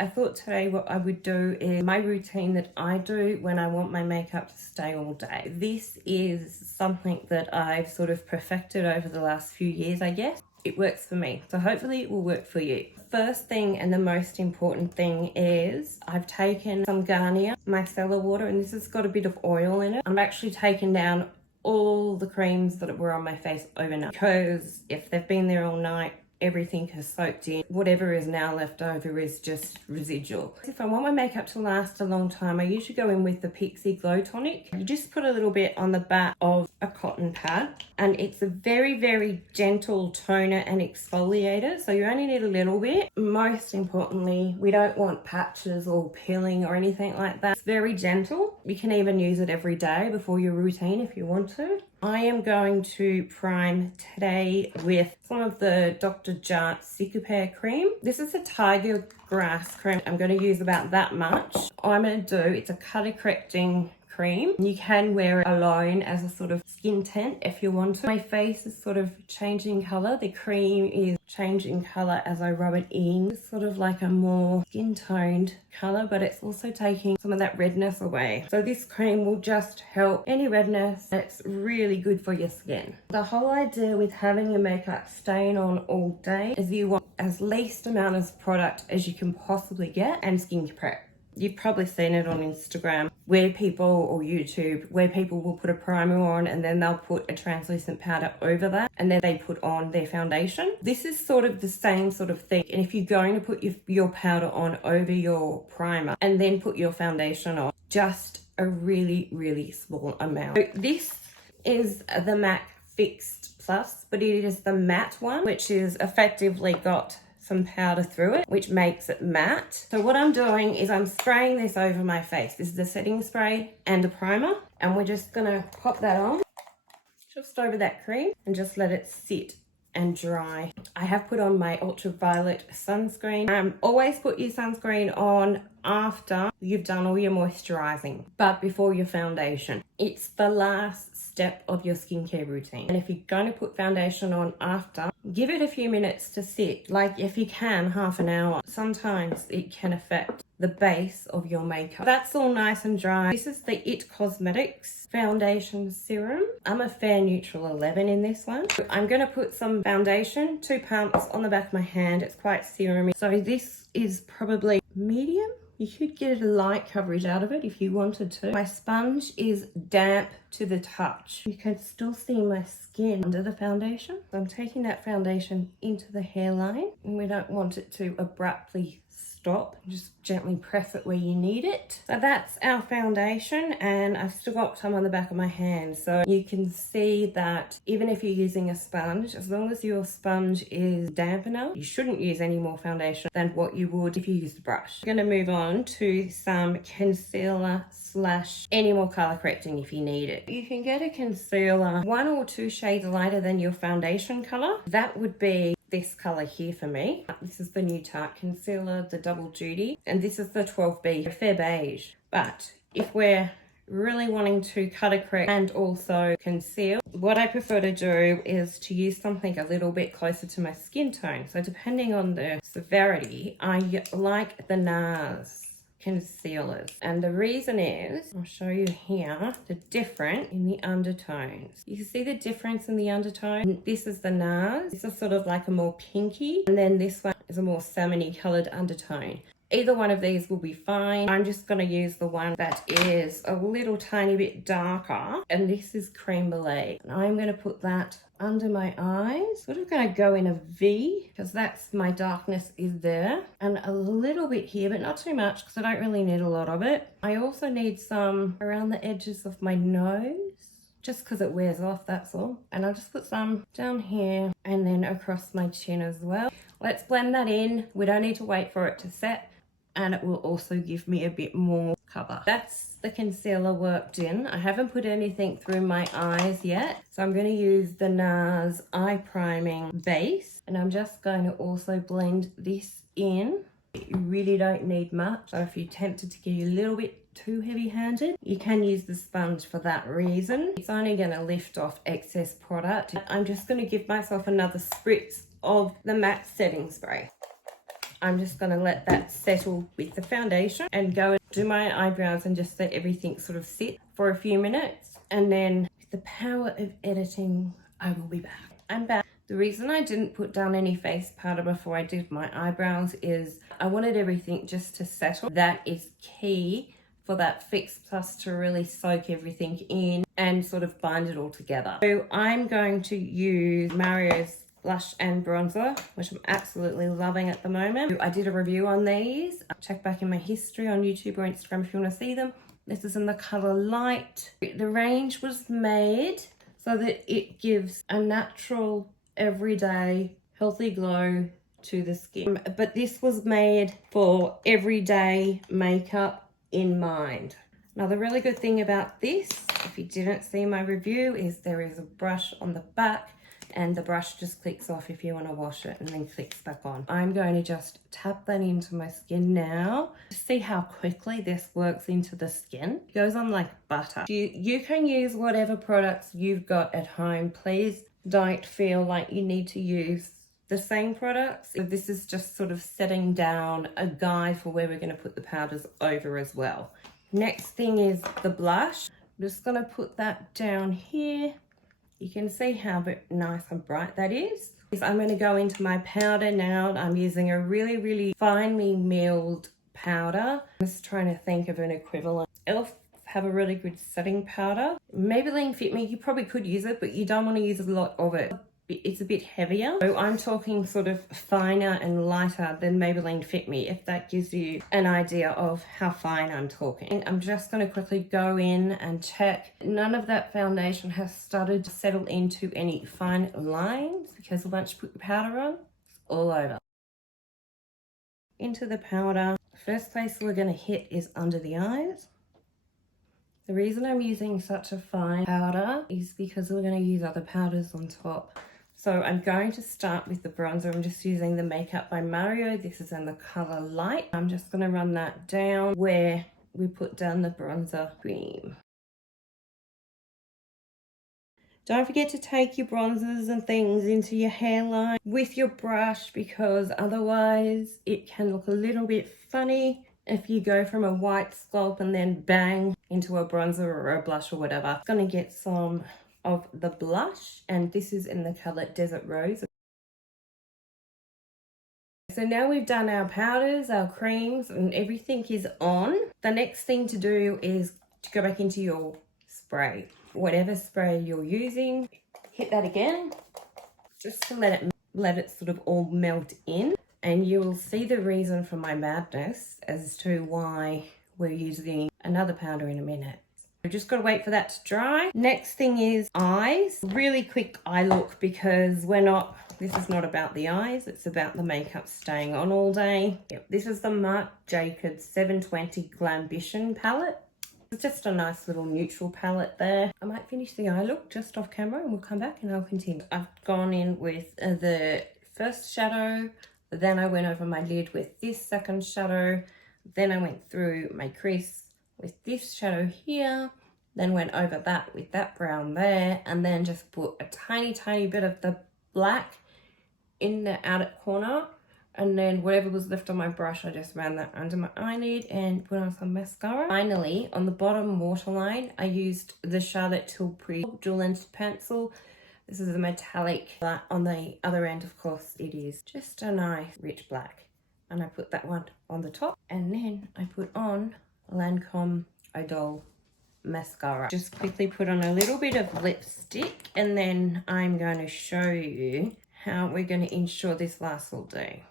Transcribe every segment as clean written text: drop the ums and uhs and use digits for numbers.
I thought today what I would do is my routine that I do when I want my makeup to stay all day. This is something that I've sort of perfected over the last few years, I guess. It works for me, so hopefully it will work for you. First thing and the most important thing is I've taken some Garnish Micellar water, and this has got a bit of oil in it. I've actually taken down all the creams that were on my face overnight, because if they've been there all night, everything has soaked in. Whatever is now left over is just residual. If I want my makeup to last a long time, I usually go in with the Pixi Glow Tonic. You just put a little bit on the back of a cotton pad, and it's a very, very gentle toner and exfoliator, so you only need a little bit. Most importantly, we don't want patches or peeling or anything like that. It's very gentle. You can even use it every day before your routine if you want to. I am going to prime today with some of the Dr. Jart Cicapair cream. This is a Tiger Grass cream. I'm going to use about that much. All I'm going to do, it's a color correcting cream. You can wear it alone as a sort of skin tint if you want to. My face is sort of changing color. The cream is changing color as I rub it in. It's sort of like a more skin toned color, but it's also taking some of that redness away. So this cream will just help any redness. It's really good for your skin. The whole idea with having your makeup staying on all day is you want as least amount of product as you can possibly get and skin prep. You've probably seen it on Instagram where people, or YouTube, where people will put a primer on and then they'll put a translucent powder over that and then they put on their foundation. This is sort of the same sort of thing. And if you're going to put your powder on over your primer and then put your foundation on, just a really, really small amount. So this is the MAC Fixed Plus, but it is the matte one, which is effectively got some powder through it, which makes it matte. So what I'm doing is I'm spraying this over my face. This is a setting spray and a primer, and we're just gonna pop that on just over that cream and just let it sit and dry. I have put on my ultraviolet sunscreen. Always put your sunscreen on after you've done all your moisturizing, but before your foundation. It's the last step of your skincare routine. And if you're going to put foundation on after, give it a few minutes to sit. Like if you can, half an hour. Sometimes it can affect the base of your makeup. That's all nice and dry. This is the IT Cosmetics Foundation Serum. I'm a Fair Neutral 11 in this one. I'm going to put some foundation, 2 pumps on the back of my hand. It's quite serumy. So this is probably medium. You could get a light coverage out of it if you wanted to. My sponge is damp to the touch. You can still see my skin under the foundation. So I'm taking that foundation into the hairline, and we don't want it to abruptly stop. Just gently press it where you need it. So that's our foundation, and I've still got some on the back of my hand. So you can see that even if you're using a sponge, as long as your sponge is damp enough, you shouldn't use any more foundation than what you would if you used a brush. I'm going to move on to some concealer / any more color correcting if you need it. You can get a concealer 1 or 2 shades lighter than your foundation color. That would be this color here for me. This is the new Tarte concealer, the double duty, and this is the 12B, fair beige. But if we're really wanting to color correct and also conceal, what I prefer to do is to use something a little bit closer to my skin tone. So depending on the severity, I like the NARS Concealers, and the reason is, I'll show you here, the difference in the undertones. You can see the difference in the undertone. This is the NARS. This is sort of like a more pinky, and then this one is a more salmony colored undertone. Either one of these will be fine. I'm just going to use the one that is a little tiny bit darker, and this is Creme Brûlée. And I'm going to put that under my eyes. Sort of going to go in a V, because that's my darkness is there. And a little bit here, but not too much, because I don't really need a lot of it. I also need some around the edges of my nose, just because it wears off, that's all. And I'll just put some down here and then across my chin as well. Let's blend that in. We don't need to wait for it to set, and it will also give me a bit more cover. That's the concealer worked in. I haven't put anything through my eyes yet, so I'm going to use the NARS Eye Priming Base, and I'm just going to also blend this in. You really don't need much, so if you're tempted to get a little bit too heavy-handed, you can use the sponge for that reason. It's only going to lift off excess product. I'm just going to give myself another spritz of the matte setting spray. I'm just going to let that settle with the foundation and go and do my eyebrows and just let everything sort of sit for a few minutes. And then with the power of editing, I will be back. I'm back. The reason I didn't put down any face powder before I did my eyebrows is I wanted everything just to settle. That is key for that Fix Plus to really soak everything in and sort of bind it all together. So I'm going to use Mario's blush and bronzer, which I'm absolutely loving at the moment. I did a review on these. Check back in my history on YouTube or Instagram if you want to see them. This is in the color Light. The range was made so that it gives a natural, everyday, healthy glow to the skin. But this was made for everyday makeup in mind. Now the really good thing about this, if you didn't see my review, is there is a brush on the back and the brush just clicks off if you want to wash it and then clicks back on. I'm going to just tap that into my skin now. See how quickly this works into the skin. It goes on like butter. You can use whatever products you've got at home. Please don't feel like you need to use the same products. So this is just sort of setting down a guide for where we're going to put the powders over as well. Next thing is the blush. I'm just going to put that down here. You can see how nice and bright that is. I'm going to go into my powder now. I'm using a really finely milled powder. I'm just trying to think of an equivalent. Elf have a really good setting powder. Maybelline Fit Me, you probably could use it, but you don't want to use a lot of it. It's a bit heavier. So I'm talking sort of finer and lighter than Maybelline Fit Me, if that gives you an idea of how fine I'm talking. I'm just going to quickly go in and check. None of that foundation has started to settle into any fine lines, because once you put the powder on, it's all over. Into the powder. The first place we're going to hit is under the eyes. The reason I'm using such a fine powder is because we're going to use other powders on top. So I'm going to start with the bronzer. I'm just using the Makeup by Mario. This is in the color Light. I'm just going to run that down where we put down the bronzer cream. Don't forget to take your bronzers and things into your hairline with your brush, because otherwise it can look a little bit funny if you go from a white sculpt and then bang into a bronzer or a blush or whatever. I'm going to get some of the blush, and this is in the color Desert Rose. So now we've done our powders, our creams, and everything is on. The next thing to do is to go back into your spray. Whatever spray you're using, hit that again, just to let it sort of all melt in. And you will see the reason for my madness as to why we're using another powder in a minute. We've just got to wait for that to dry. Next thing is eyes. Really quick eye look, because this is not about the eyes, it's about the makeup staying on all day. Yep, this is the Marc Jacobs 720 Glambition palette. It's just a nice little neutral palette there. I might finish the eye look just off camera and we'll come back and I'll continue. I've gone in with the first shadow, then I went over my lid with this second shadow, then I went through my crease with this shadow here, then went over that with that brown there, and then just put a tiny bit of the black in the outer corner, and then whatever was left on my brush, I just ran that under my eyelid and put on some mascara. Finally, on the bottom waterline, I used the Charlotte Tilbury dual lensed pencil. This is a metallic black. On the other end, of course, it is just a nice rich black. And I put that one on the top, and then I put on Lancome Idol mascara. Just quickly put on a little bit of lipstick, and then I'm going to show you how we're going to ensure this lasts all day.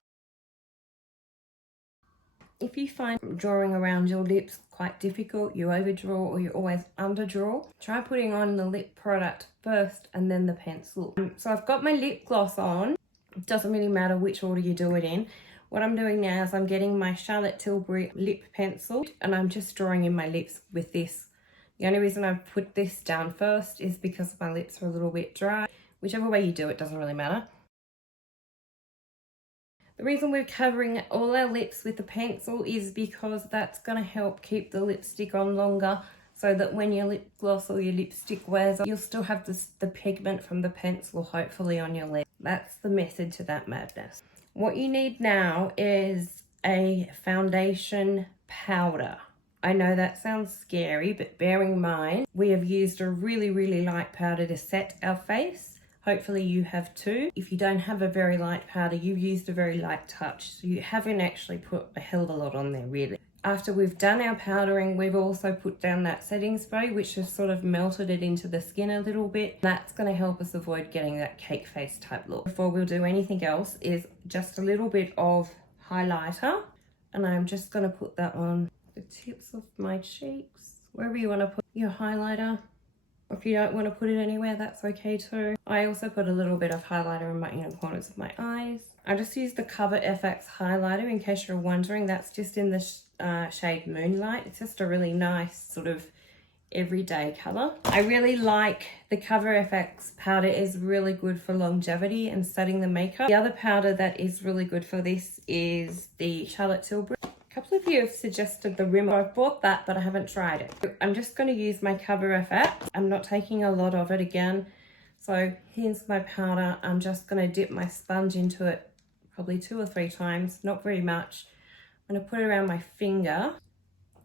If you find drawing around your lips quite difficult, you overdraw or you always underdraw, try putting on the lip product first and then the pencil. So I've got my lip gloss on. It doesn't really matter which order you do it in. What I'm doing now is I'm getting my Charlotte Tilbury lip pencil and I'm just drawing in my lips with this. The only reason I've put this down first is because my lips are a little bit dry. Whichever way you do it doesn't really matter. The reason we're covering all our lips with the pencil is because that's going to help keep the lipstick on longer, so that when your lip gloss or your lipstick wears off, you'll still have the pigment from the pencil hopefully on your lip. That's the method to that madness. What you need now is a foundation powder. I know that sounds scary, but bear in mind, we have used a really, really light powder to set our face. Hopefully you have too. If you don't have a very light powder, you've used a very light touch. So you haven't actually put a hell of a lot on there, really. After we've done our powdering, we've also put down that setting spray, which has sort of melted it into the skin a little bit. That's going to help us avoid getting that cake face type look. Before we'll do anything else is just a little bit of highlighter. And I'm just going to put that on the tips of my cheeks. Wherever you want to put your highlighter. If you don't want to put it anywhere, that's okay too. I also put a little bit of highlighter in my inner corners of my eyes. I just used the Cover FX highlighter in case you're wondering. That's just in the shade Moonlight. It's just a really nice sort of everyday color. I really like the Cover FX powder. Is really good for longevity and setting the makeup. The other powder that is really good for this is the Charlotte Tilbury. A couple of you have suggested the rim. I've bought that, but I haven't tried it. I'm just going to use my Cover FX. I'm not taking a lot of it again. So here's my powder. I'm just going to dip my sponge into it probably 2 or 3 times, not very much. I'm going to put it around my finger.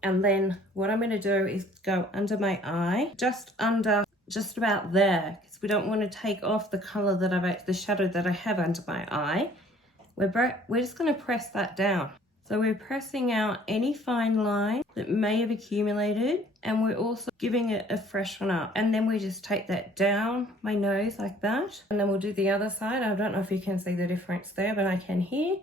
And then what I'm going to do is go under my eye, just about there, because we don't want to take off the color that the shadow that I have under my eye. We're just going to press that down. So we're pressing out any fine line that may have accumulated, and we're also giving it a freshen up. And then we just take that down my nose like that. And then we'll do the other side. I don't know if you can see the difference there, but I can here.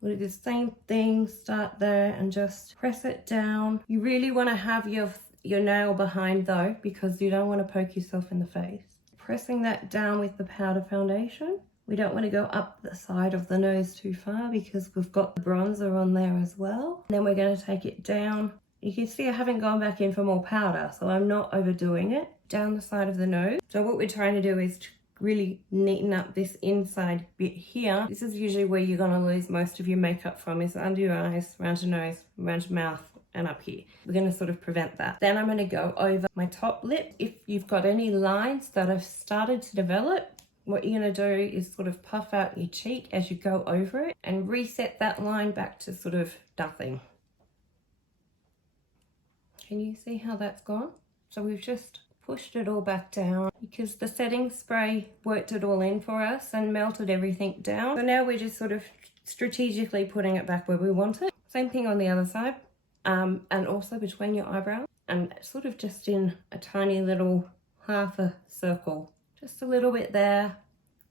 We'll do the same thing, start there and just press it down. You really want to have your nail behind though, because you don't want to poke yourself in the face. Pressing that down with the powder foundation. We don't want to go up the side of the nose too far because we've got the bronzer on there as well. And then we're going to take it down. You can see I haven't gone back in for more powder, so I'm not overdoing it. Down the side of the nose. So what we're trying to do is really neaten up this inside bit here. This is usually where you're going to lose most of your makeup from, is under your eyes, around your nose, around your mouth, and up here. We're going to sort of prevent that. Then I'm going to go over my top lip. If you've got any lines that have started to develop, what you're going to do is sort of puff out your cheek as you go over it and reset that line back to sort of nothing. Can you see how that's gone? So we've just pushed it all back down because the setting spray worked it all in for us and melted everything down. So now we're just sort of strategically putting it back where we want it. Same thing on the other side, and also between your eyebrows, and sort of just in a tiny little half a circle. Just a little bit there,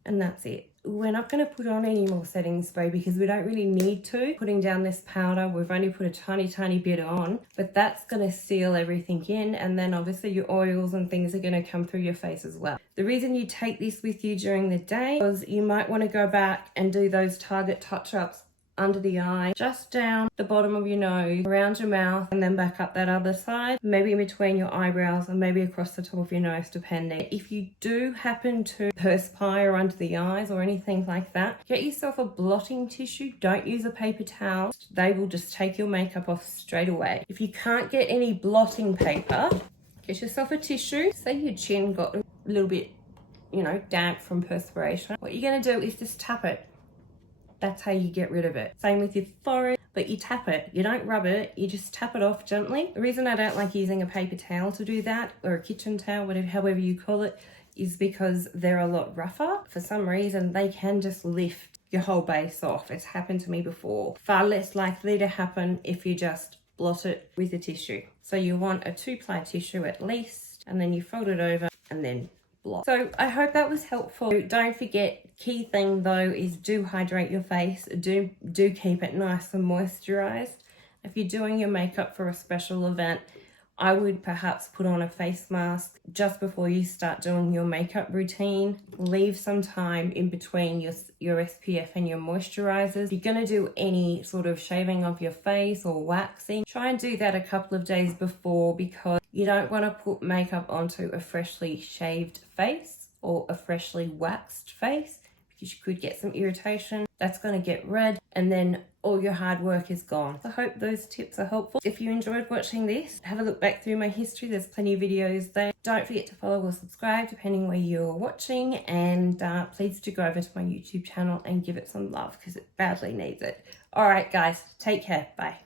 and that's it. We're not going to put on any more setting spray because we don't really need to. Putting down this powder, we've only put a tiny bit on, but that's going to seal everything in, and then obviously your oils and things are going to come through your face as well. The reason you take this with you during the day is you might want to go back and do those target touch-ups under the eye, just down the bottom of your nose, around your mouth, and then back up that other side, maybe in between your eyebrows and maybe across the top of your nose, depending. If you do happen to perspire under the eyes or anything like that, get yourself a blotting tissue. Don't use a paper towel. They will just take your makeup off straight away. If you can't get any blotting paper, get yourself a tissue. Say your chin got a little bit, damp from perspiration. What you're going to do is just tap it. That's how you get rid of it. Same with your forehead, but you tap it. You don't rub it, you just tap it off gently. The reason I don't like using a paper towel to do that, or a kitchen towel, however you call it, is because they're a lot rougher. For some reason, they can just lift your whole base off. It's happened to me before. Far less likely to happen if you just blot it with a tissue. So you want a 2-ply tissue at least, and then you fold it over and then blot. So I hope that was helpful. Don't forget, key thing though is do hydrate your face. Do keep it nice and moisturized. If you're doing your makeup for a special event, I would perhaps put on a face mask just before you start doing your makeup routine. Leave some time in between your SPF and your moisturizers. If you're going to do any sort of shaving of your face or waxing, try and do that a couple of days before, because you don't want to put makeup onto a freshly shaved face or a freshly waxed face, because you could get some irritation. That's going to get red, and then all your hard work is gone. I hope those tips are helpful. If you enjoyed watching this, have a look back through my history. There's plenty of videos there. Don't forget to follow or subscribe depending where you're watching, and please do go over to my YouTube channel and give it some love because it badly needs it. All right, guys, take care. Bye.